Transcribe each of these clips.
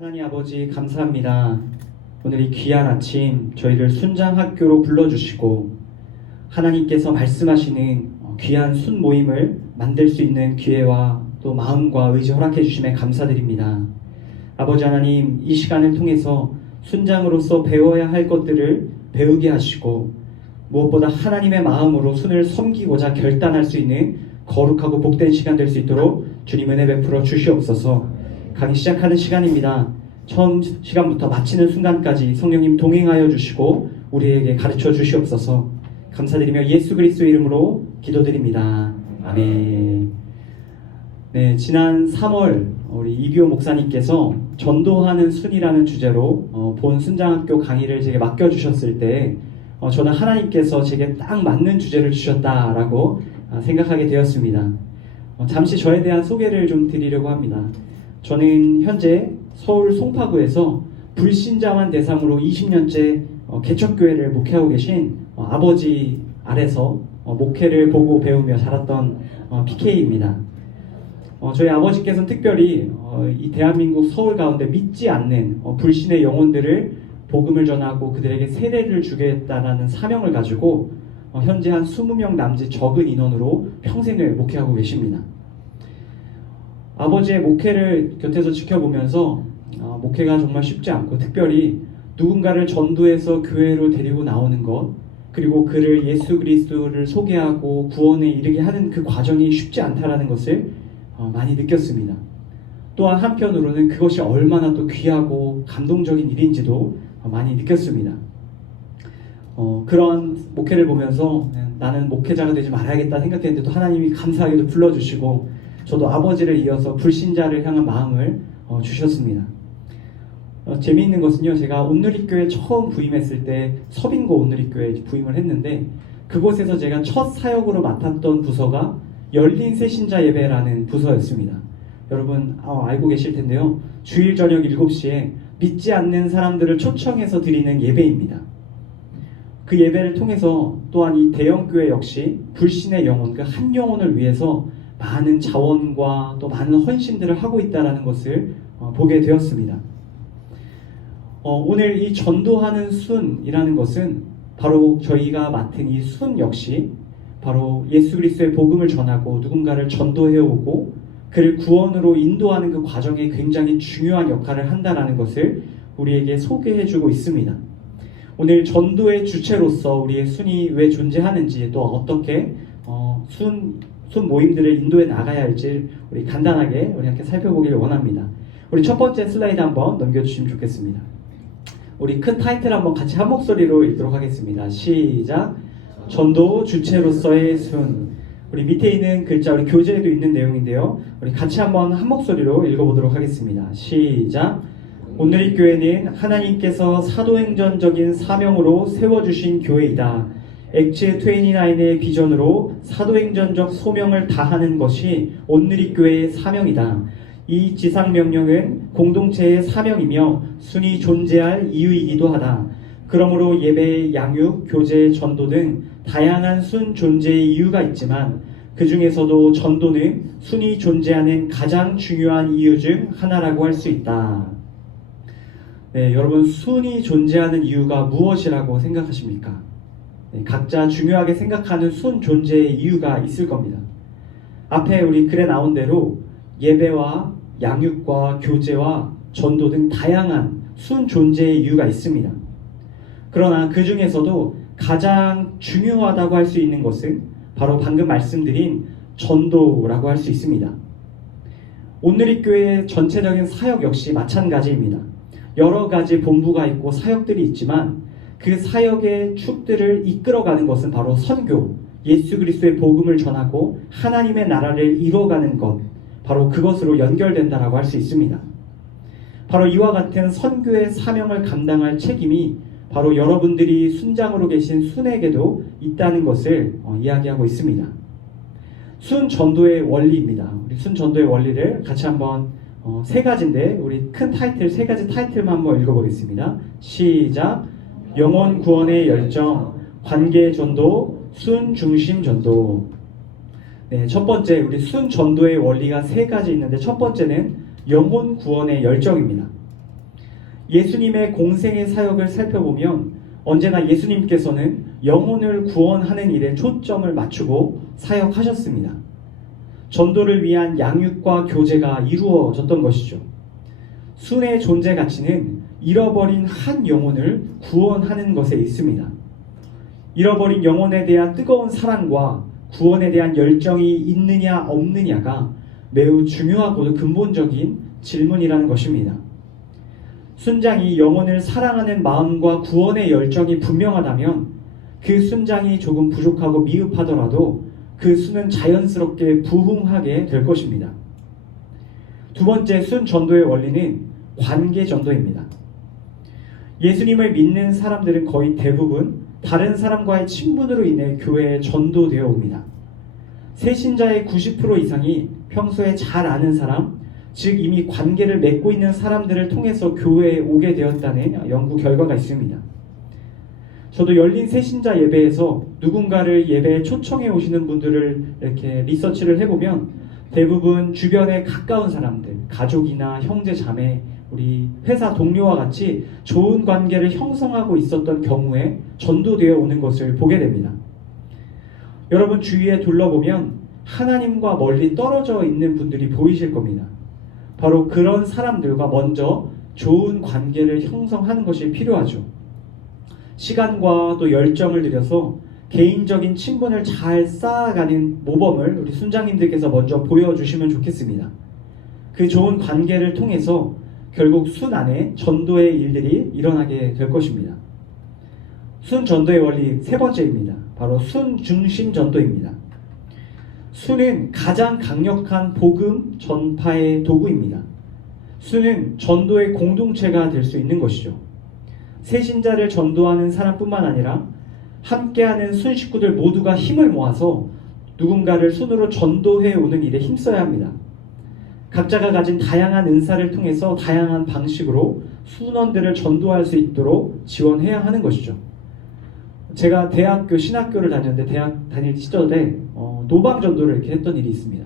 하나님 아버지 감사합니다. 오늘 이 귀한 아침 저희를 순장학교로 불러주시고 하나님께서 말씀하시는 귀한 순 모임을 만들 수 있는 기회와 또 마음과 의지 허락해 주심에 감사드립니다. 아버지 하나님, 이 시간을 통해서 순장으로서 배워야 할 것들을 배우게 하시고 무엇보다 하나님의 마음으로 순을 섬기고자 결단할 수 있는 거룩하고 복된 시간 될 수 있도록 주님 은혜 베풀어 주시옵소서. 강의 시작하는 시간입니다. 처음 시간부터 마치는 순간까지 성령님 동행하여 주시고 우리에게 가르쳐 주시옵소서. 감사드리며 예수 그리스도의 이름으로 기도드립니다. 아멘. 네, 지난 3월 우리 이규호 목사님께서 전도하는 순이라는 주제로 본 순장학교 강의를 제게 맡겨주셨을 때 저는 하나님께서 제게 딱 맞는 주제를 주셨다라고 생각하게 되었습니다. 잠시 저에 대한 소개를 좀 드리려고 합니다. 저는 현재 서울 송파구에서 불신자만 대상으로 20년째 개척교회를 목회하고 계신 아버지 아래서 목회를 보고 배우며 자랐던 PK입니다. 저희 아버지께서는 특별히 이 대한민국 서울 가운데 믿지 않는 불신의 영혼들을 복음을 전하고 그들에게 세례를 주겠다라는 사명을 가지고 현재 한 20명 남짓 적은 인원으로 평생을 목회하고 계십니다. 아버지의 목회를 곁에서 지켜보면서 목회가 정말 쉽지 않고 특별히 누군가를 전도해서 교회로 데리고 나오는 것, 그리고 그를 예수 그리스도를 소개하고 구원에 이르게 하는 그 과정이 쉽지 않다라는 것을 많이 느꼈습니다. 또한 한편으로는 그것이 얼마나 또 귀하고 감동적인 일인지도 많이 느꼈습니다. 그런 목회를 보면서 나는 목회자가 되지 말아야겠다 생각했는데 또 하나님이 감사하게도 불러주시고 저도 아버지를 이어서 불신자를 향한 마음을 주셨습니다. 재미있는 것은요, 제가 온누리교회 처음 부임했을 때 서빙고 온누리교회에 부임을 했는데 그곳에서 제가 첫 사역으로 맡았던 부서가 열린 새신자 예배라는 부서였습니다. 여러분 알고 계실 텐데요, 주일 저녁 7시에 믿지 않는 사람들을 초청해서 드리는 예배입니다. 그 예배를 통해서 또한 이 대형교회 역시 불신의 영혼, 그 한 영혼을 위해서 많은 자원과 또 많은 헌신들을 하고 있다는 것을 보게 되었습니다. 오늘 이 전도하는 순이라는 것은 바로 저희가 맡은 이 순 역시 바로 예수 그리스도의 복음을 전하고 누군가를 전도해오고 그를 구원으로 인도하는 그 과정에 굉장히 중요한 역할을 한다는 것을 우리에게 소개해주고 있습니다. 오늘 전도의 주체로서 우리의 순이 왜 존재하는지 또 어떻게 순 모임들을 인도해 나가야 할지 우리 간단하게 우리 함께 살펴보기를 원합니다. 우리 첫 번째 슬라이드 한번 넘겨주시면 좋겠습니다. 우리 큰 타이틀 한번 같이 한 목소리로 읽도록 하겠습니다. 시작. 전도 주체로서의 순. 우리 밑에 있는 글자 우리 교재에도 있는 내용인데요, 우리 같이 한번 한 목소리로 읽어보도록 하겠습니다. 시작. 오늘의 교회는 하나님께서 사도행전적인 사명으로 세워주신 교회이다. 액츠 29의 비전으로 사도행전적 소명을 다하는 것이 온누리 교회의 사명이다. 이 지상명령은 공동체의 사명이며 순이 존재할 이유이기도 하다. 그러므로 예배, 양육, 교제, 전도 등 다양한 순 존재의 이유가 있지만 그 중에서도 전도는 순이 존재하는 가장 중요한 이유 중 하나라고 할 수 있다. 네, 여러분 순이 존재하는 이유가 무엇이라고 생각하십니까? 네, 각자 중요하게 생각하는 순 존재의 이유가 있을 겁니다. 앞에 우리 글에 나온 대로 예배와 양육과 교제와 전도 등 다양한 순 존재의 이유가 있습니다. 그러나 그 중에서도 가장 중요하다고 할 수 있는 것은 바로 방금 말씀드린 전도라고 할 수 있습니다. 온누리 교회의 전체적인 사역 역시 마찬가지입니다. 여러 가지 본부가 있고 사역들이 있지만 그 사역의 축들을 이끌어가는 것은 바로 선교, 예수 그리스도의 복음을 전하고 하나님의 나라를 이루어가는 것, 바로 그것으로 연결된다라고 할 수 있습니다. 바로 이와 같은 선교의 사명을 감당할 책임이 바로 여러분들이 순장으로 계신 순에게도 있다는 것을 이야기하고 있습니다. 순 전도의 원리입니다. 우리 순 전도의 원리를 같이 한번 세 가지인데 우리 큰 타이틀 세 가지 타이틀만 한번 읽어보겠습니다. 시작. 영혼 구원의 열정, 관계 전도, 순 중심 전도. 네, 첫 번째 우리 순 전도의 원리가 세 가지 있는데 첫 번째는 영혼 구원의 열정입니다. 예수님의 공생의 사역을 살펴보면 언제나 예수님께서는 영혼을 구원하는 일에 초점을 맞추고 사역하셨습니다. 전도를 위한 양육과 교제가 이루어졌던 것이죠. 순의 존재 가치는 잃어버린 한 영혼을 구원하는 것에 있습니다. 잃어버린 영혼에 대한 뜨거운 사랑과 구원에 대한 열정이 있느냐 없느냐가 매우 중요하고도 근본적인 질문이라는 것입니다. 순장이 영혼을 사랑하는 마음과 구원의 열정이 분명하다면 그 순장이 조금 부족하고 미흡하더라도 그 순은 자연스럽게 부흥하게 될 것입니다. 두 번째 순 전도의 원리는 관계 전도입니다. 예수님을 믿는 사람들은 거의 대부분 다른 사람과의 친분으로 인해 교회에 전도되어 옵니다. 새신자의 90% 이상이 평소에 잘 아는 사람, 즉 이미 관계를 맺고 있는 사람들을 통해서 교회에 오게 되었다는 연구 결과가 있습니다. 저도 열린 새신자 예배에서 누군가를 예배에 초청해 오시는 분들을 이렇게 리서치를 해보면 대부분 주변에 가까운 사람들, 가족이나 형제 자매, 우리 회사 동료와 같이 좋은 관계를 형성하고 있었던 경우에 전도되어 오는 것을 보게 됩니다. 여러분 주위에 둘러보면 하나님과 멀리 떨어져 있는 분들이 보이실 겁니다. 바로 그런 사람들과 먼저 좋은 관계를 형성하는 것이 필요하죠. 시간과 또 열정을 들여서 개인적인 친분을 잘 쌓아가는 모범을 우리 순장님들께서 먼저 보여주시면 좋겠습니다. 그 좋은 관계를 통해서 결국 순 안에 전도의 일들이 일어나게 될 것입니다. 순 전도의 원리 세 번째입니다. 바로 순 중심 전도입니다. 순은 가장 강력한 복음 전파의 도구입니다. 순은 전도의 공동체가 될 수 있는 것이죠. 새신자를 전도하는 사람뿐만 아니라 함께하는 순 식구들 모두가 힘을 모아서 누군가를 순으로 전도해 오는 일에 힘써야 합니다. 각자가 가진 다양한 은사를 통해서 다양한 방식으로 순원들을 전도할 수 있도록 지원해야 하는 것이죠. 제가 대학교 신학교를 다녔는데 대학 다닐 시절에 노방전도를 이렇게 했던 일이 있습니다.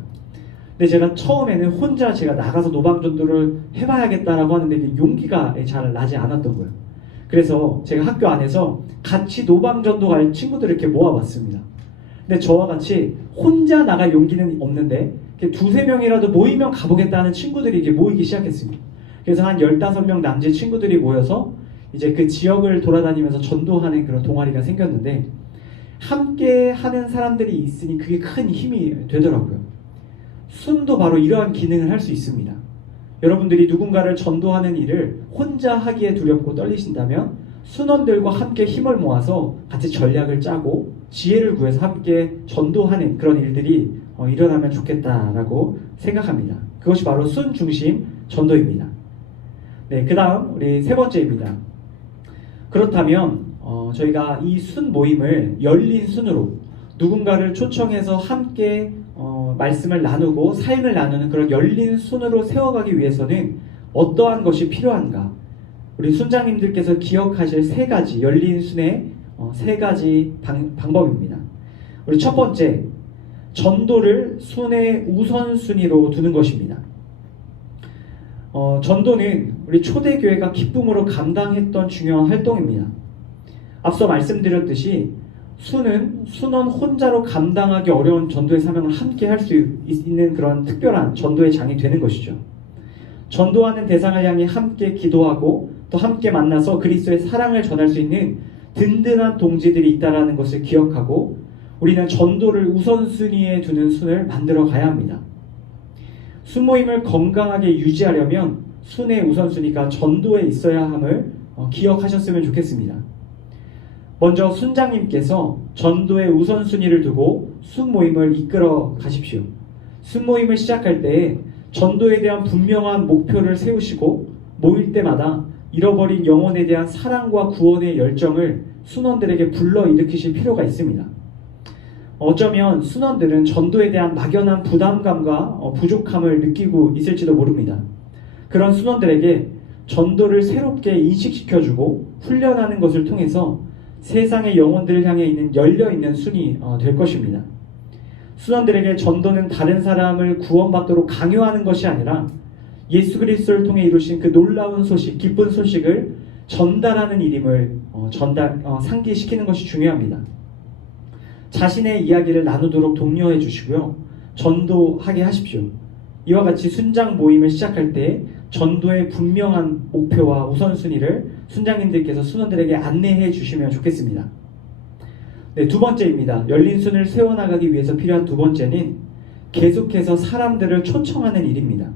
근데 제가 처음에는 혼자 제가 나가서 노방전도를 해봐야겠다라고 하는데 이게 용기가 잘 나지 않았던 거예요. 그래서 제가 학교 안에서 같이 노방전도 갈 친구들을 이렇게 모아봤습니다. 근데 저와 같이 혼자 나갈 용기는 없는데 두세 명이라도 모이면 가보겠다는 친구들이 이렇게 모이기 시작했습니다. 그래서 한 15명 남짓 친구들이 모여서 이제 그 지역을 돌아다니면서 전도하는 그런 동아리가 생겼는데 함께 하는 사람들이 있으니 그게 큰 힘이 되더라고요. 순도 바로 이러한 기능을 할 수 있습니다. 여러분들이 누군가를 전도하는 일을 혼자 하기에 두렵고 떨리신다면 순원들과 함께 힘을 모아서 같이 전략을 짜고 지혜를 구해서 함께 전도하는 그런 일들이 일어나면 좋겠다라고 생각합니다. 그것이 바로 순 중심 전도입니다. 네, 그 다음 우리 세 번째입니다. 그렇다면 저희가 이 순 모임을 열린 순으로 누군가를 초청해서 함께 말씀을 나누고 삶을 나누는 그런 열린 순으로 세워가기 위해서는 어떠한 것이 필요한가? 우리 순장님들께서 기억하실 세 가지 열린 순의 세 가지 방법입니다. 우리 첫 번째, 전도를 순의 우선순위로 두는 것입니다. 전도는 우리 초대교회가 기쁨으로 감당했던 중요한 활동입니다. 앞서 말씀드렸듯이 순은 순원 혼자로 감당하기 어려운 전도의 사명을 함께 할 수 있는 그런 특별한 전도의 장이 되는 것이죠. 전도하는 대상을 향해 함께 기도하고 또 함께 만나서 그리스도의 사랑을 전할 수 있는 든든한 동지들이 있다는 것을 기억하고 우리는 전도를 우선순위에 두는 순을 만들어 가야 합니다. 순 모임을 건강하게 유지하려면 순의 우선순위가 전도에 있어야 함을 기억하셨으면 좋겠습니다. 먼저 순장님께서 전도의 우선순위를 두고 순 모임을 이끌어 가십시오. 순 모임을 시작할 때 전도에 대한 분명한 목표를 세우시고 모일 때마다 잃어버린 영혼에 대한 사랑과 구원의 열정을 순원들에게 불러일으키실 필요가 있습니다. 어쩌면 순원들은 전도에 대한 막연한 부담감과 부족함을 느끼고 있을지도 모릅니다. 그런 순원들에게 전도를 새롭게 인식시켜주고 훈련하는 것을 통해서 세상의 영혼들을 향해 있는 열려있는 순이 될 것입니다. 순원들에게 전도는 다른 사람을 구원받도록 강요하는 것이 아니라 예수 그리스도를 통해 이루신 그 놀라운 소식, 기쁜 소식을 전달하는 일임을 상기시키는 것이 중요합니다. 자신의 이야기를 나누도록 독려해 주시고요. 전도하게 하십시오. 이와 같이 순장 모임을 시작할 때 전도의 분명한 목표와 우선순위를 순장님들께서 순원들에게 안내해 주시면 좋겠습니다. 네, 두 번째입니다. 열린 순을 세워나가기 위해서 필요한 두 번째는 계속해서 사람들을 초청하는 일입니다.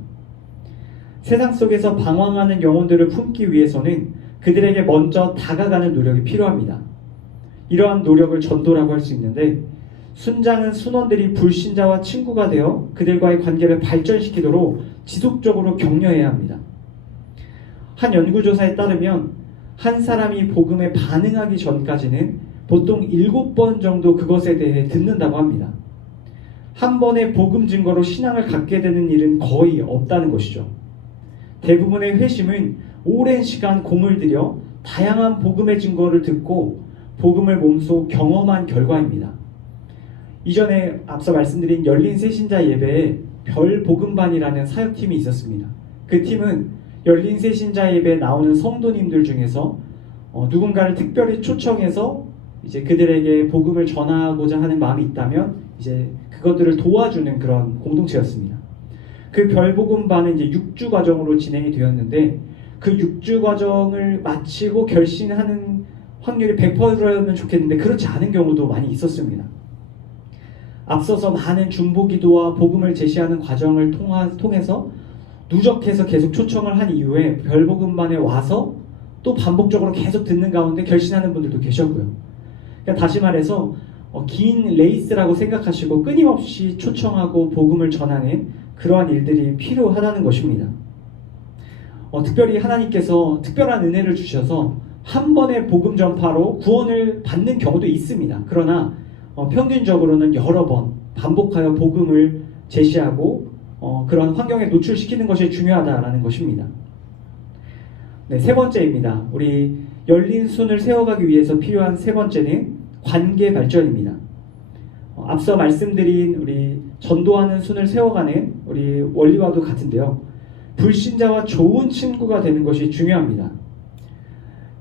세상 속에서 방황하는 영혼들을 품기 위해서는 그들에게 먼저 다가가는 노력이 필요합니다. 이러한 노력을 전도라고 할 수 있는데, 순장은 순원들이 불신자와 친구가 되어 그들과의 관계를 발전시키도록 지속적으로 격려해야 합니다. 한 연구조사에 따르면 한 사람이 복음에 반응하기 전까지는 보통 7번 정도 그것에 대해 듣는다고 합니다. 한 번의 복음 증거로 신앙을 갖게 되는 일은 거의 없다는 것이죠. 대부분의 회심은 오랜 시간 공을 들여 다양한 복음의 증거를 듣고 복음을 몸소 경험한 결과입니다. 이전에 앞서 말씀드린 열린 새신자 예배에 별 복음반이라는 사역팀이 있었습니다. 그 팀은 열린 새신자 예배에 나오는 성도님들 중에서 누군가를 특별히 초청해서 이제 그들에게 복음을 전하고자 하는 마음이 있다면 이제 그것들을 도와주는 그런 공동체였습니다. 그 별복음반은 이제 6주 과정으로 진행이 되었는데, 그 6주 과정을 마치고 결신하는 확률이 100%였으면 좋겠는데 그렇지 않은 경우도 많이 있었습니다. 앞서서 많은 중보기도와 복음을 제시하는 과정을 통해서 누적해서 계속 초청을 한 이후에 별복음반에 와서 또 반복적으로 계속 듣는 가운데 결신하는 분들도 계셨고요. 그러니까 다시 말해서 긴 레이스라고 생각하시고 끊임없이 초청하고 복음을 전하는 그러한 일들이 필요하다는 것입니다. 특별히 하나님께서 특별한 은혜를 주셔서 한 번의 복음 전파로 구원을 받는 경우도 있습니다. 그러나 평균적으로는 여러 번 반복하여 복음을 제시하고 그런 환경에 노출시키는 것이 중요하다라는 것입니다. 네, 세 번째입니다. 우리 열린 순을 세워가기 위해서 필요한 세 번째는 관계 발전입니다. 앞서 말씀드린 우리 전도하는 순을 세워가는 우리 원리와도 같은데요. 불신자와 좋은 친구가 되는 것이 중요합니다.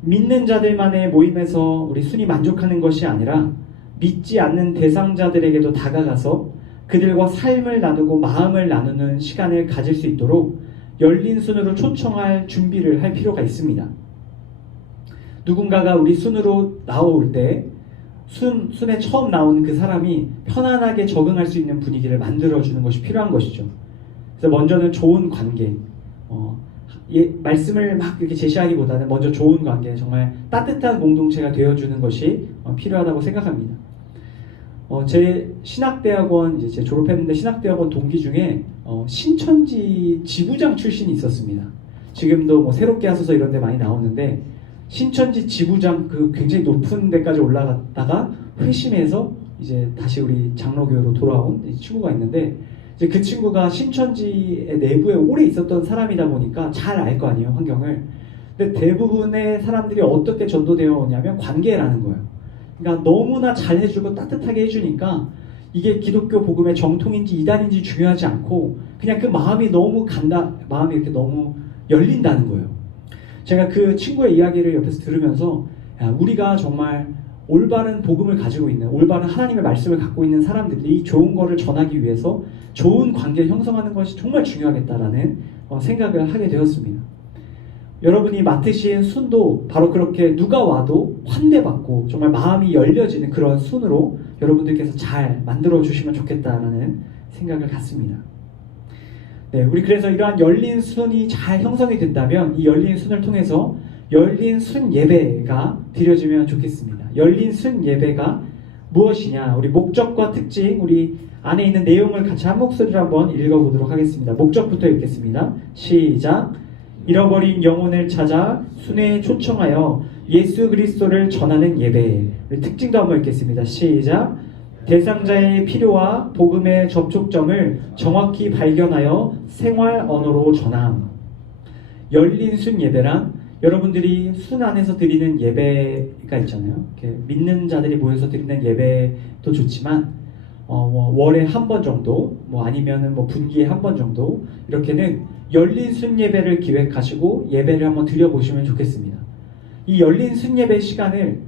믿는 자들만의 모임에서 우리 순이 만족하는 것이 아니라 믿지 않는 대상자들에게도 다가가서 그들과 삶을 나누고 마음을 나누는 시간을 가질 수 있도록 열린 순으로 초청할 준비를 할 필요가 있습니다. 누군가가 우리 순으로 나올 때 순에 처음 나온 그 사람이 편안하게 적응할 수 있는 분위기를 만들어주는 것이 필요한 것이죠. 그래서 먼저는 좋은 관계, 말씀을 막 이렇게 제시하기보다는 먼저 좋은 관계, 정말 따뜻한 공동체가 되어주는 것이 필요하다고 생각합니다. 제 신학대학원, 이제 제 졸업했는데 신학대학원 동기 중에 신천지 지부장 출신이 있었습니다. 지금도 뭐 새롭게 하소서 이런 데 많이 나오는데, 신천지 지부장 그 굉장히 높은 데까지 올라갔다가 회심해서 이제 다시 우리 장로교로 돌아온 친구가 있는데, 이제 그 친구가 신천지의 내부에 오래 있었던 사람이다 보니까 잘 알 거 아니에요, 환경을. 근데 대부분의 사람들이 어떻게 전도되어 오냐면 관계라는 거예요. 그러니까 너무나 잘 해주고 따뜻하게 해주니까 이게 기독교 복음의 정통인지 이단인지 중요하지 않고 그냥 그 마음이 너무 마음이 이렇게 너무 열린다는 거예요. 제가 그 친구의 이야기를 옆에서 들으면서 우리가 정말 올바른 복음을 가지고 있는, 올바른 하나님의 말씀을 갖고 있는 사람들이 좋은 거를 전하기 위해서 좋은 관계를 형성하는 것이 정말 중요하겠다라는 생각을 하게 되었습니다. 여러분이 맡으신 순도 바로 그렇게 누가 와도 환대받고 정말 마음이 열려지는 그런 순으로 여러분들께서 잘 만들어 주시면 좋겠다라는 생각을 갖습니다. 네, 우리 그래서 이러한 열린 순이 잘 형성이 된다면 이 열린 순을 통해서 열린 순 예배가 드려지면 좋겠습니다. 열린 순 예배가 무엇이냐? 우리 목적과 특징, 우리 안에 있는 내용을 같이 한 목소리로 한번 읽어보도록 하겠습니다. 목적부터 읽겠습니다. 시작. 잃어버린 영혼을 찾아 순회에 초청하여 예수 그리스도를 전하는 예배. 우리 특징도 한번 읽겠습니다. 시작. 대상자의 필요와 복음의 접촉점을 정확히 발견하여 생활 언어로 전함. 열린 순 예배란 여러분들이 순 안에서 드리는 예배가 있잖아요. 이렇게 믿는 자들이 모여서 드리는 예배도 좋지만 월에 한 번 정도, 아니면은 분기에 한 번 정도 이렇게는 열린 순예배를 기획하시고 예배를 한번 드려보시면 좋겠습니다. 이 열린 순예배 시간을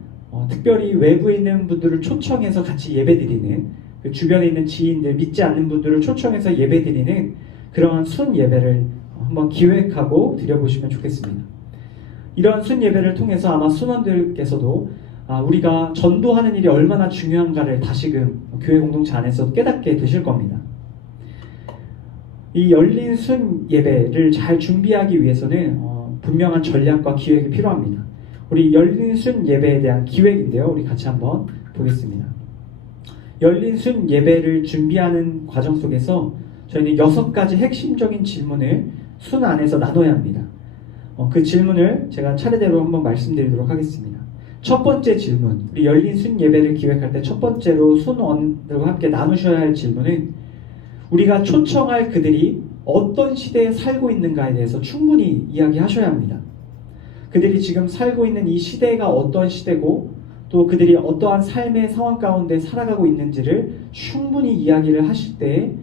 특별히 외부에 있는 분들을 초청해서 같이 예배드리는, 그 주변에 있는 지인들, 믿지 않는 분들을 초청해서 예배드리는 그러한 순예배를 한번 기획하고 드려보시면 좋겠습니다. 이러한 순예배를 통해서 아마 순원들께서도 우리가 전도하는 일이 얼마나 중요한가를 다시금 교회 공동체 안에서 깨닫게 되실 겁니다. 이 열린 순예배를 잘 준비하기 위해서는 분명한 전략과 기획이 필요합니다. 우리 열린 순예배에 대한 기획인데요. 우리 같이 한번 보겠습니다. 열린 순예배를 준비하는 과정 속에서 저희는 6가지 핵심적인 질문을 순 안에서 나눠야 합니다. 그 질문을 제가 차례대로 한번 말씀드리도록 하겠습니다. 첫 번째 질문, 우리 열린 순예배를 기획할 때 첫 번째로 순원들과 함께 나누셔야 할 질문은 우리가 초청할 그들이 어떤 시대에 살고 있는가에 대해서 충분히 이야기하셔야 합니다. 그들이 지금 살고 있는 이 시대가 어떤 시대고 또 그들이 어떠한 삶의 상황 가운데 살아가고 있는지를 충분히 이야기를 하실 때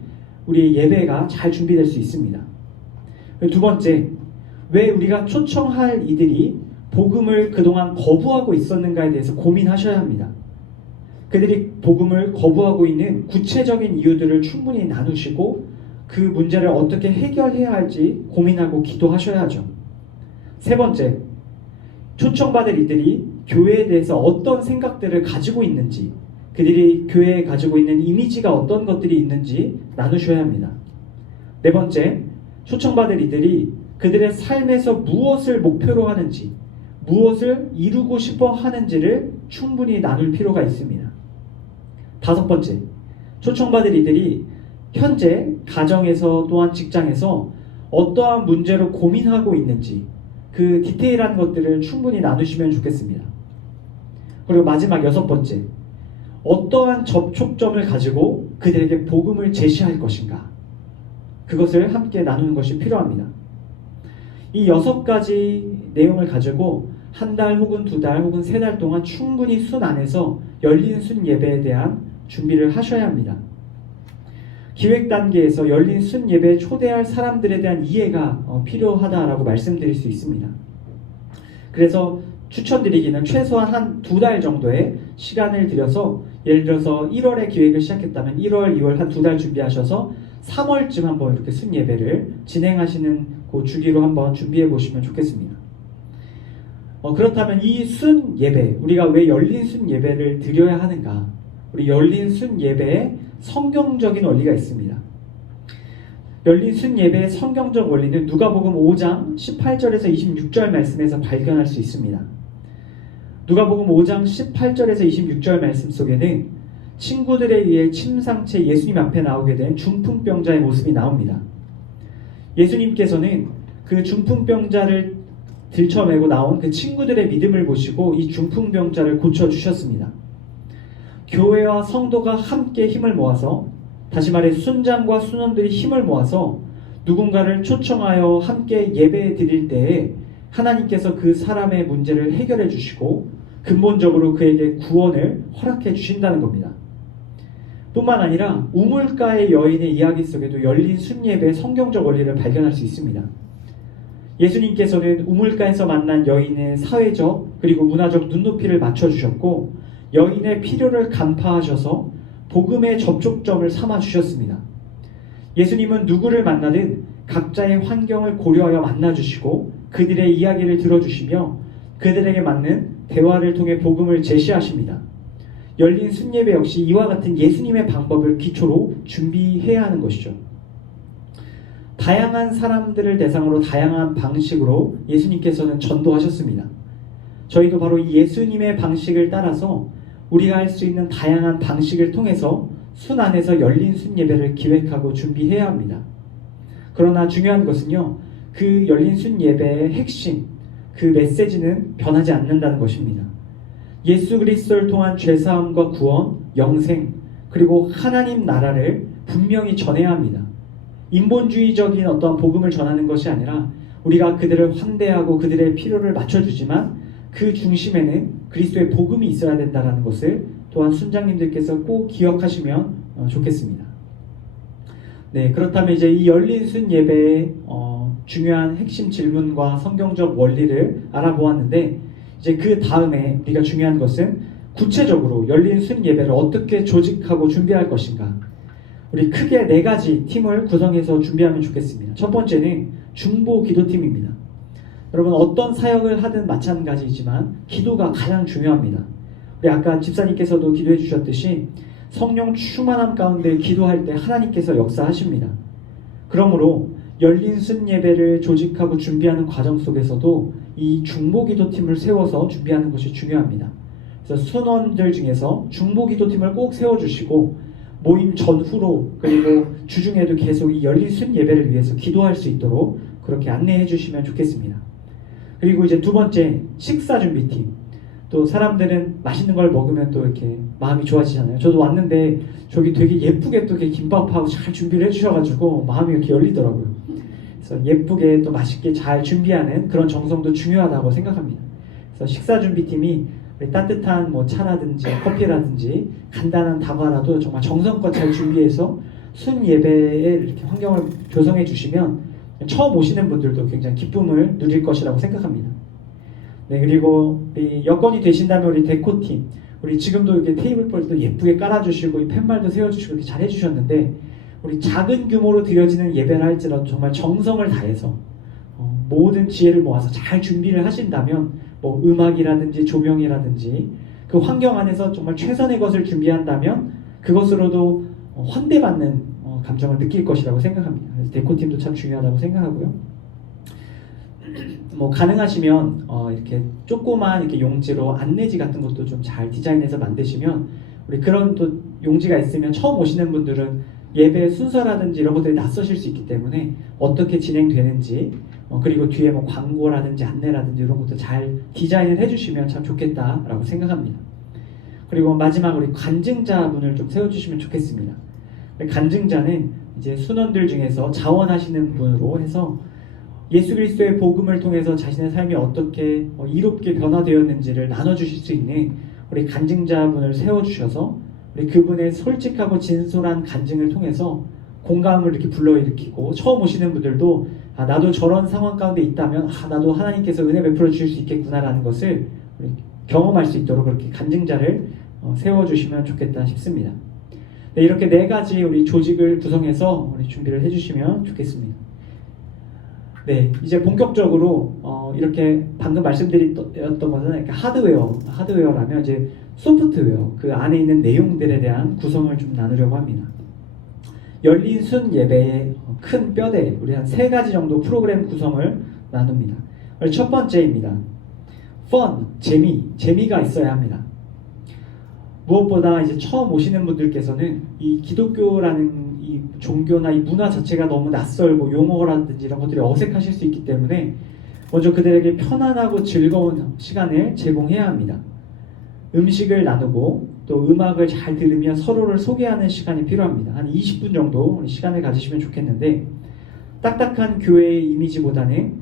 우리의 예배가 잘 준비될 수 있습니다. 두 번째, 왜 우리가 초청할 이들이 복음을 그동안 거부하고 있었는가에 대해서 고민하셔야 합니다. 그들이 복음을 거부하고 있는 구체적인 이유들을 충분히 나누시고 그 문제를 어떻게 해결해야 할지 고민하고 기도하셔야죠. 세 번째, 초청받을 이들이 교회에 대해서 어떤 생각들을 가지고 있는지, 그들이 교회에 가지고 있는 이미지가 어떤 것들이 있는지 나누셔야 합니다. 네 번째, 초청받을 이들이 그들의 삶에서 무엇을 목표로 하는지, 무엇을 이루고 싶어 하는지를 충분히 나눌 필요가 있습니다. 다섯 번째, 초청받을 이들이 현재 가정에서 또한 직장에서 어떠한 문제로 고민하고 있는지 그 디테일한 것들을 충분히 나누시면 좋겠습니다. 그리고 마지막 여섯 번째, 어떠한 접촉점을 가지고 그들에게 복음을 제시할 것인가, 그것을 함께 나누는 것이 필요합니다. 이 6가지 내용을 가지고 한 달 혹은 2달 혹은 3달 동안 충분히 순 안에서 열린 순 예배에 대한 준비를 하셔야 합니다. 기획 단계에서 열린 순 예배에 초대할 사람들에 대한 이해가 필요하다라고 말씀드릴 수 있습니다. 그래서 추천드리기는 최소한 한 2달 정도의 시간을 들여서, 예를 들어서 1월에 기획을 시작했다면 1월, 2월 한 2달 준비하셔서 3월쯤 한번 이렇게 순 예배를 진행하시는 그 주기로 한번 준비해 보시면 좋겠습니다. 그렇다면 이 순 예배, 우리가 왜 열린 순 예배를 드려야 하는가? 우리 열린 순 예배에 성경적인 원리가 있습니다. 열린 순 예배의 성경적 원리는 누가복음 5장 18절에서 26절 말씀에서 발견할 수 있습니다. 누가복음 5장 18절에서 26절 말씀 속에는 친구들에 의해 침상채 예수님 앞에 나오게 된 중풍병자의 모습이 나옵니다. 예수님께서는 그 중풍병자를 들쳐매고 나온 그 친구들의 믿음을 보시고 이 중풍병자를 고쳐주셨습니다. 교회와 성도가 함께 힘을 모아서, 다시 말해 순장과 순원들이 힘을 모아서 누군가를 초청하여 함께 예배 드릴 때에 하나님께서 그 사람의 문제를 해결해 주시고 근본적으로 그에게 구원을 허락해 주신다는 겁니다. 뿐만 아니라 우물가의 여인의 이야기 속에도 열린 순예배의 성경적 원리를 발견할 수 있습니다. 예수님께서는 우물가에서 만난 여인의 사회적 그리고 문화적 눈높이를 맞춰주셨고 여인의 필요를 간파하셔서 복음의 접촉점을 삼아주셨습니다. 예수님은 누구를 만나든 각자의 환경을 고려하여 만나주시고 그들의 이야기를 들어주시며 그들에게 맞는 대화를 통해 복음을 제시하십니다. 열린 순예배 역시 이와 같은 예수님의 방법을 기초로 준비해야 하는 것이죠. 다양한 사람들을 대상으로 다양한 방식으로 예수님께서는 전도하셨습니다. 저희도 바로 이 예수님의 방식을 따라서 우리가 할 수 있는 다양한 방식을 통해서 순 안에서 열린 순예배를 기획하고 준비해야 합니다. 그러나 중요한 것은요, 그 열린 순예배의 핵심, 그 메시지는 변하지 않는다는 것입니다. 예수 그리스도를 통한 죄사함과 구원, 영생, 그리고 하나님 나라를 분명히 전해야 합니다. 인본주의적인 어떠한 복음을 전하는 것이 아니라 우리가 그들을 환대하고 그들의 필요를 맞춰주지만 그 중심에는 그리스도의 복음이 있어야 된다는 것을 또한 순장님들께서 꼭 기억하시면 좋겠습니다. 네, 그렇다면 이제 이 열린 순 예배의 중요한 핵심 질문과 성경적 원리를 알아보았는데, 이제 그 다음에 우리가 중요한 것은 구체적으로 열린 순 예배를 어떻게 조직하고 준비할 것인가. 우리 크게 4가지 팀을 구성해서 준비하면 좋겠습니다. 첫 번째는 중보 기도팀입니다. 여러분, 어떤 사역을 하든 마찬가지이지만 기도가 가장 중요합니다. 우리 아까 집사님께서도 기도해 주셨듯이 성령 충만함 가운데 기도할 때 하나님께서 역사하십니다. 그러므로 열린 순 예배를 조직하고 준비하는 과정 속에서도 이 중보 기도팀을 세워서 준비하는 것이 중요합니다. 그래서 순원들 중에서 중보 기도팀을 꼭 세워주시고 모임 전후로 그리고 주중에도 계속 이 열린 순 예배를 위해서 기도할 수 있도록 그렇게 안내해 주시면 좋겠습니다. 그리고 이제 두 번째, 식사 준비팀. 또 사람들은 맛있는 걸 먹으면 또 이렇게 마음이 좋아지잖아요. 저도 왔는데 저기 되게 예쁘게 또 이렇게 김밥하고 잘 준비를 해주셔가지고 마음이 이렇게 열리더라고요. 그래서 예쁘게 또 맛있게 잘 준비하는 그런 정성도 중요하다고 생각합니다. 그래서 식사 준비팀이 따뜻한 뭐 차라든지 커피라든지 간단한 다과라도 정말 정성껏 잘 준비해서 순 예배에 이렇게 환경을 조성해 주시면 처음 오시는 분들도 굉장히 기쁨을 누릴 것이라고 생각합니다. 네, 그리고 여건이 되신다면 우리 데코팀, 우리 지금도 이렇게 테이블볼도 예쁘게 깔아주시고 이 팻말도 세워주시고 이렇게 잘 해주셨는데, 우리 작은 규모로 드려지는 예배를 할지라도 정말 정성을 다해서 모든 지혜를 모아서 잘 준비를 하신다면 뭐 음악이라든지 조명이라든지 그 환경 안에서 정말 최선의 것을 준비한다면 그것으로도 환대받는 감정을 느낄 것이라고 생각합니다. 그래서 데코팀도 참 중요하다고 생각하고요. 뭐 가능하시면 이렇게 조그만 이렇게 용지로 안내지 같은 것도 좀 잘 디자인해서 만드시면, 우리 그런 또 용지가 있으면 처음 오시는 분들은 예배 순서라든지 이런 것들이 낯서실 수 있기 때문에 어떻게 진행되는지 그리고 뒤에 뭐 광고라든지 안내라든지 이런 것도 잘 디자인을 해주시면 참 좋겠다라고 생각합니다. 그리고 마지막으로 간증자분을 좀 세워주시면 좋겠습니다. 간증자는 이제 순원들 중에서 자원하시는 분으로 해서 예수 그리스도의 복음을 통해서 자신의 삶이 어떻게 이롭게 변화되었는지를 나눠주실 수 있는 우리 간증자분을 세워주셔서 우리 그분의 솔직하고 진솔한 간증을 통해서 공감을 이렇게 불러일으키고, 처음 오시는 분들도 나도 저런 상황 가운데 있다면 나도 하나님께서 은혜 베풀어 주실 수 있겠구나라는 것을 우리 경험할 수 있도록 그렇게 간증자를 세워주시면 좋겠다 싶습니다. 네, 이렇게 4가지 우리 조직을 구성해서 우리 준비를 해주시면 좋겠습니다. 네, 이제 본격적으로 이렇게 방금 말씀드렸던 것은 하드웨어라면 이제 소프트웨어, 그 안에 있는 내용들에 대한 구성을 좀 나누려고 합니다. 열린 순 예배의 큰 뼈대, 우리 한 3가지 정도 프로그램 구성을 나눕니다. 첫 번째입니다. 재미가 있어야 합니다. 무엇보다 이제 처음 오시는 분들께서는 이 기독교라는 이 종교나 이 문화 자체가 너무 낯설고 용어라든지 이런 것들이 어색하실 수 있기 때문에 먼저 그들에게 편안하고 즐거운 시간을 제공해야 합니다. 음식을 나누고 또 음악을 잘 들으며 서로를 소개하는 시간이 필요합니다. 한 20분 정도 시간을 가지시면 좋겠는데, 딱딱한 교회의 이미지보다는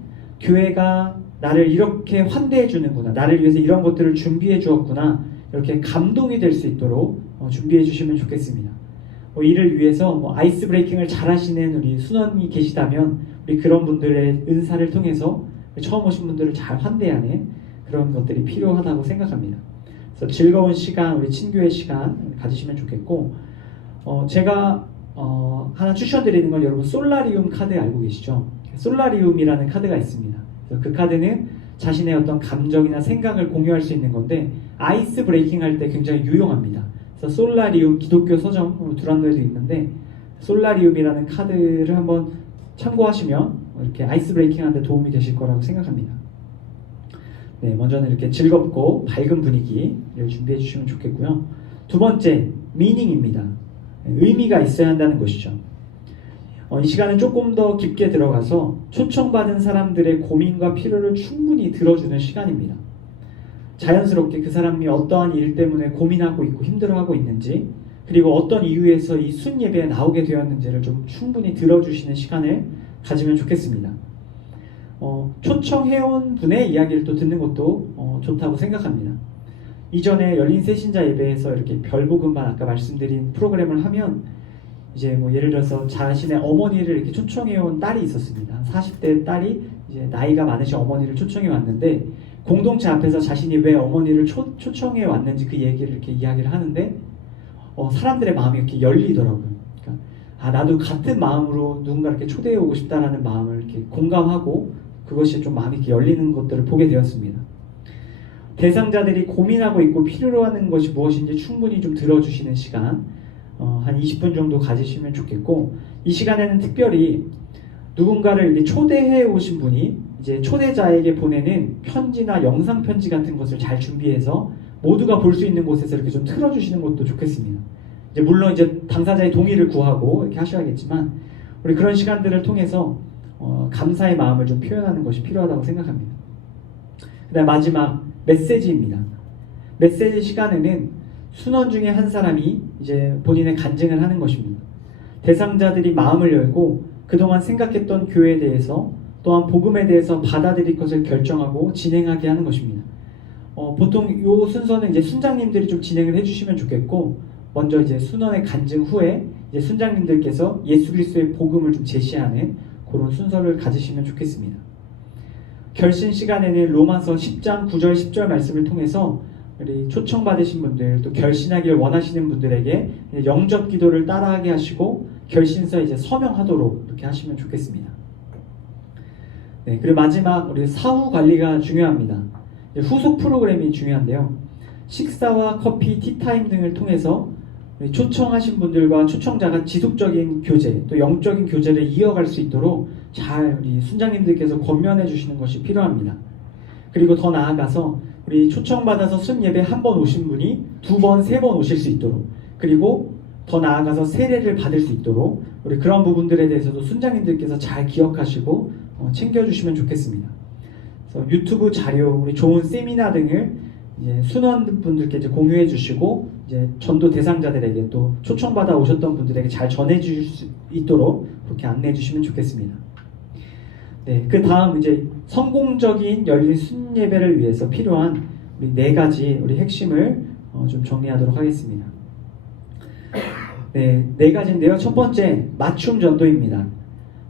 교회가 나를 이렇게 환대해 주는구나, 나를 위해서 이런 것들을 준비해 주었구나, 이렇게 감동이 될 수 있도록 준비해 주시면 좋겠습니다. 이를 위해서 아이스 브레이킹을 잘 하시는 우리 순원이 계시다면 우리 그런 분들의 은사를 통해서 처음 오신 분들을 잘 환대하는 그런 것들이 필요하다고 생각합니다. 그래서 즐거운 시간, 우리 친교의 시간 가지시면 좋겠고, 제가 하나 추천드리는 건, 여러분 솔라리움 카드 알고 계시죠? 솔라리움이라는 카드가 있습니다. 그래서 그 카드는 자신의 어떤 감정이나 생각을 공유할 수 있는 건데, 아이스 브레이킹 할 때 굉장히 유용합니다. 그래서 솔라리움, 기독교 서점 두란노에도 있는데 솔라리움이라는 카드를 한번 참고하시면 이렇게 아이스 브레이킹 하는 데 도움이 되실 거라고 생각합니다. 네, 먼저는 이렇게 즐겁고 밝은 분위기를 준비해 주시면 좋겠고요. 두 번째, 미닝입니다. 의미가 있어야 한다는 것이죠. 이 시간은 조금 더 깊게 들어가서 초청받은 사람들의 고민과 필요를 충분히 들어주는 시간입니다. 자연스럽게 그 사람이 어떠한 일 때문에 고민하고 있고 힘들어하고 있는지, 그리고 어떤 이유에서 이 순 예배에 나오게 되었는지를 좀 충분히 들어주시는 시간을 가지면 좋겠습니다. 초청해온 분의 이야기를 또 듣는 것도 좋다고 생각합니다. 이전에 열린 새신자 예배에서 이렇게 별복음반 아까 말씀드린 프로그램을 하면 이제 뭐 예를 들어서 자신의 어머니를 이렇게 초청해 온 딸이 있었습니다. 40대 딸이 이제 나이가 많으신 어머니를 초청해 왔는데 공동체 앞에서 자신이 왜 어머니를 초청해 왔는지 그 얘기를 이렇게 이야기를 하는데 사람들의 마음이 이렇게 열리더라고요. 그러니까 나도 같은 마음으로 누군가 이렇게 초대해 오고 싶다라는 마음을 이렇게 공감하고 그것이 좀 마음이 이렇게 열리는 것들을 보게 되었습니다. 대상자들이 고민하고 있고 필요로 하는 것이 무엇인지 충분히 좀 들어주시는 시간 한 20분 정도 가지시면 좋겠고 이 시간에는 특별히 누군가를 이렇게 초대해 오신 분이 이제 초대자에게 보내는 편지나 영상 편지 같은 것을 잘 준비해서 모두가 볼 수 있는 곳에서 이렇게 좀 틀어주시는 것도 좋겠습니다. 이제 물론 이제 당사자의 동의를 구하고 이렇게 하셔야겠지만 우리 그런 시간들을 통해서 감사의 마음을 좀 표현하는 것이 필요하다고 생각합니다. 그다음 마지막 메시지입니다. 메시지 시간에는 순원 중에 한 사람이 이제 본인의 간증을 하는 것입니다. 대상자들이 마음을 열고 그동안 생각했던 교회에 대해서 또한 복음에 대해서 받아들일 것을 결정하고 진행하게 하는 것입니다. 보통 이 순서는 이제 순장님들이 좀 진행을 해주시면 좋겠고 먼저 이제 순원의 간증 후에 이제 순장님들께서 예수 그리스도의 복음을 좀 제시하는 그런 순서를 가지시면 좋겠습니다. 결신 시간에는 로마서 10장 9절 10절 말씀을 통해서 우리 초청받으신 분들 또 결신하기를 원하시는 분들에게 영접 기도를 따라하게 하시고 결신서에 이제 서명하도록 이렇게 하시면 좋겠습니다. 네, 그리고 마지막 우리 사후 관리가 중요합니다. 후속 프로그램이 중요한데요. 식사와 커피, 티타임 등을 통해서 초청하신 분들과 초청자가 지속적인 교제, 또 영적인 교제를 이어갈 수 있도록 잘 우리 순장님들께서 권면해 주시는 것이 필요합니다. 그리고 더 나아가서 우리 초청받아서 순예배 한 번 오신 분이 2번, 3번 오실 수 있도록 그리고 더 나아가서 세례를 받을 수 있도록 우리 그런 부분들에 대해서도 순장님들께서 잘 기억하시고 챙겨주시면 좋겠습니다. 그래서 유튜브 자료, 우리 좋은 세미나 등을 이제 순원분들께 이제 공유해 주시고 이제 전도 대상자들에게 또 초청받아 오셨던 분들에게 잘 전해 주실 수 있도록 그렇게 안내해 주시면 좋겠습니다. 네, 그 다음 이제 성공적인 열린 순예배를 위해서 필요한 우리 4가지 우리 핵심을 좀 정리하도록 하겠습니다. 네, 4가지인데요. 첫 번째, 맞춤 전도입니다.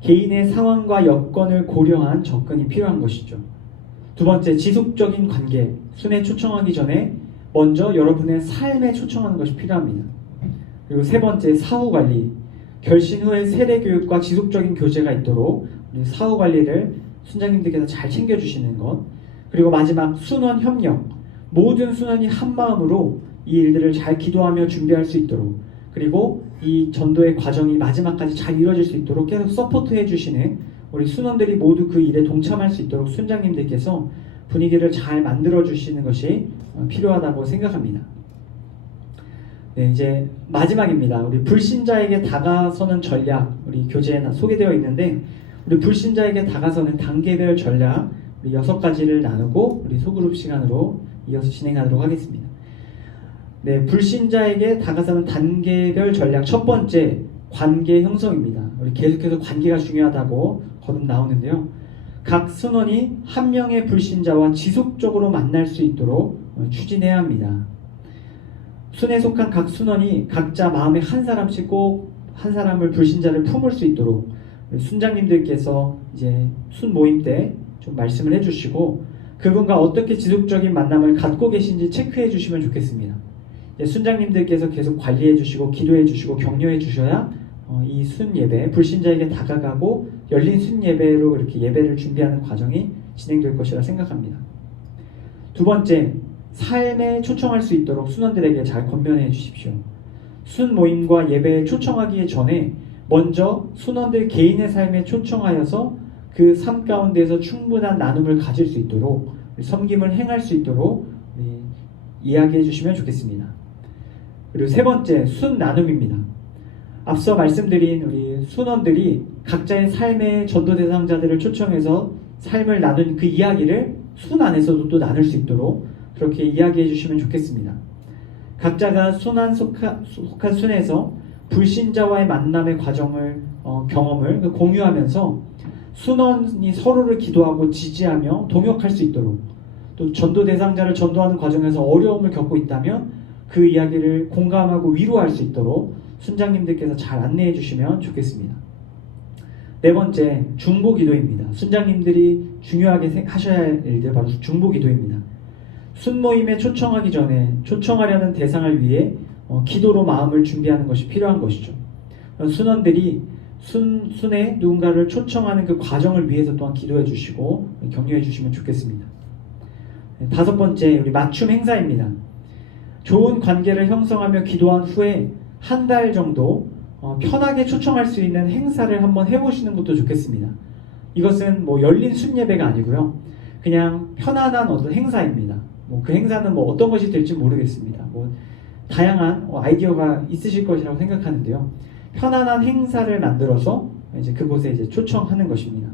개인의 상황과 여건을 고려한 접근이 필요한 것이죠. 두 번째, 지속적인 관계. 순회 초청하기 전에 먼저 여러분의 삶에 초청하는 것이 필요합니다. 그리고 세 번째, 사후 관리. 결신 후에 세례 교육과 지속적인 교제가 있도록 우리 사후 관리를 순장님들께서 잘 챙겨주시는 것. 그리고 마지막, 순원 협력. 모든 순원이 한 마음으로 이 일들을 잘 기도하며 준비할 수 있도록 그리고 이 전도의 과정이 마지막까지 잘 이루어질 수 있도록 계속 서포트해 주시는 우리 순원들이 모두 그 일에 동참할 수 있도록 순장님들께서 분위기를 잘 만들어 주시는 것이 필요하다고 생각합니다. 네, 이제 마지막입니다. 우리 불신자에게 다가서는 전략, 우리 교재에 소개되어 있는데 우리 불신자에게 다가서는 단계별 전략 우리 6가지를 나누고 우리 소그룹 시간으로 이어서 진행하도록 하겠습니다. 네, 불신자에게 다가서는 단계별 전략 첫 번째, 관계 형성입니다. 우리 계속해서 관계가 중요하다고 거듭 나오는데요. 각 순원이 한 명의 불신자와 지속적으로 만날 수 있도록 추진해야 합니다. 순에 속한 각 순원이 각자 마음에 한 사람씩 꼭 한 사람을 불신자를 품을 수 있도록 순장님들께서 이제 순 모임 때 좀 말씀을 해주시고 그분과 어떻게 지속적인 만남을 갖고 계신지 체크해 주시면 좋겠습니다. 순장님들께서 계속 관리해 주시고 기도해 주시고 격려해 주셔야 이 순예배, 불신자에게 다가가고 열린 순예배로 이렇게 예배를 준비하는 과정이 진행될 것이라 생각합니다. 두 번째, 삶에 초청할 수 있도록 순원들에게 잘 권면해 주십시오. 순 모임과 예배에 초청하기 전에 먼저 순원들 개인의 삶에 초청하여서 그 삶 가운데에서 충분한 나눔을 가질 수 있도록 섬김을 행할 수 있도록 이야기해 주시면 좋겠습니다. 그리고 세 번째, 순 나눔입니다. 앞서 말씀드린 우리 순원들이 각자의 삶의 전도 대상자들을 초청해서 삶을 나눈 그 이야기를 순 안에서도 또 나눌 수 있도록 그렇게 이야기해 주시면 좋겠습니다. 각자가 속한 순에서 불신자와의 만남의 과정을 경험을 공유하면서 순원이 서로를 기도하고 지지하며 동역할 수 있도록 또 전도 대상자를 전도하는 과정에서 어려움을 겪고 있다면 그 이야기를 공감하고 위로할 수 있도록 순장님들께서 잘 안내해 주시면 좋겠습니다. 네 번째, 중보 기도입니다. 순장님들이 중요하게 하셔야 할 일들 바로 중보 기도입니다. 순모임에 초청하기 전에 초청하려는 대상을 위해 기도로 마음을 준비하는 것이 필요한 것이죠. 순원들이 순에 누군가를 초청하는 그 과정을 위해서 또한 기도해 주시고 격려해 주시면 좋겠습니다. 다섯 번째, 우리 맞춤 행사입니다. 좋은 관계를 형성하며 기도한 후에 한 달 정도 편하게 초청할 수 있는 행사를 한번 해보시는 것도 좋겠습니다. 이것은 뭐 열린 순예배가 아니고요. 그냥 편안한 어떤 행사입니다. 그 행사는 뭐 어떤 것이 될지 모르겠습니다. 다양한 아이디어가 있으실 것이라고 생각하는데요. 편안한 행사를 만들어서 이제 그곳에 이제 초청하는 것입니다.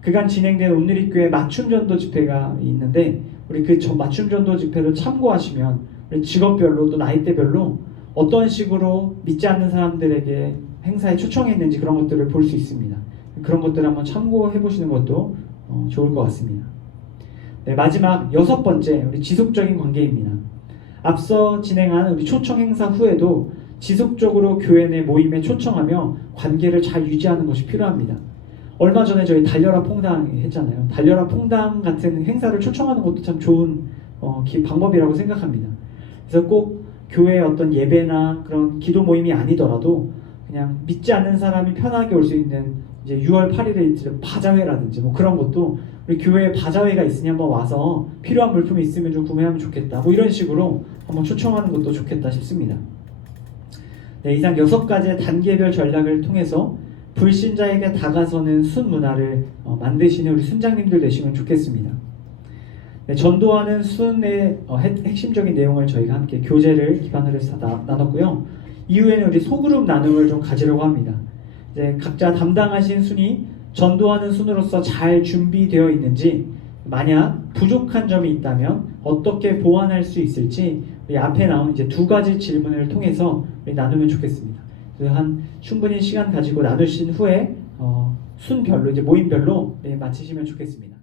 그간 진행된 온누리교회 맞춤전도 집회가 있는데 우리 그 맞춤전도 집회를 참고하시면 우리 직업별로 또 나이대별로 어떤 식으로 믿지 않는 사람들에게 행사에 초청했는지 그런 것들을 볼 수 있습니다. 그런 것들을 한번 참고해 보시는 것도 좋을 것 같습니다. 네, 마지막 여섯 번째, 우리 지속적인 관계입니다. 앞서 진행한 우리 초청 행사 후에도 지속적으로 교회 내 모임에 초청하며 관계를 잘 유지하는 것이 필요합니다. 얼마 전에 저희 달려라 퐁당 했잖아요. 달려라 퐁당 같은 행사를 초청하는 것도 참 좋은 방법이라고 생각합니다. 그래서 꼭 교회의 어떤 예배나 그런 기도 모임이 아니더라도 그냥 믿지 않는 사람이 편하게 올 수 있는 이제 6월 8일에 바자회라든지 뭐 그런 것도 우리 교회에 바자회가 있으니 한번 와서 필요한 물품이 있으면 좀 구매하면 좋겠다. 뭐 이런 식으로 한번 초청하는 것도 좋겠다 싶습니다. 네, 이상 6가지의 단계별 전략을 통해서 불신자에게 다가서는 순 문화를 만드시는 우리 순장님들 되시면 좋겠습니다. 네, 전도하는 순의 핵심적인 내용을 저희가 함께 교재를 기반으로 해서 나눴고요. 이후에는 우리 소그룹 나눔을 좀 가지려고 합니다. 이제 각자 담당하신 순이 전도하는 순으로서 잘 준비되어 있는지, 만약 부족한 점이 있다면 어떻게 보완할 수 있을지 우리 앞에 나온 이제 2가지 질문을 통해서 우리 나누면 좋겠습니다. 한 충분히 시간 가지고 나누신 후에 순별로 이제 모임별로 마치시면 좋겠습니다.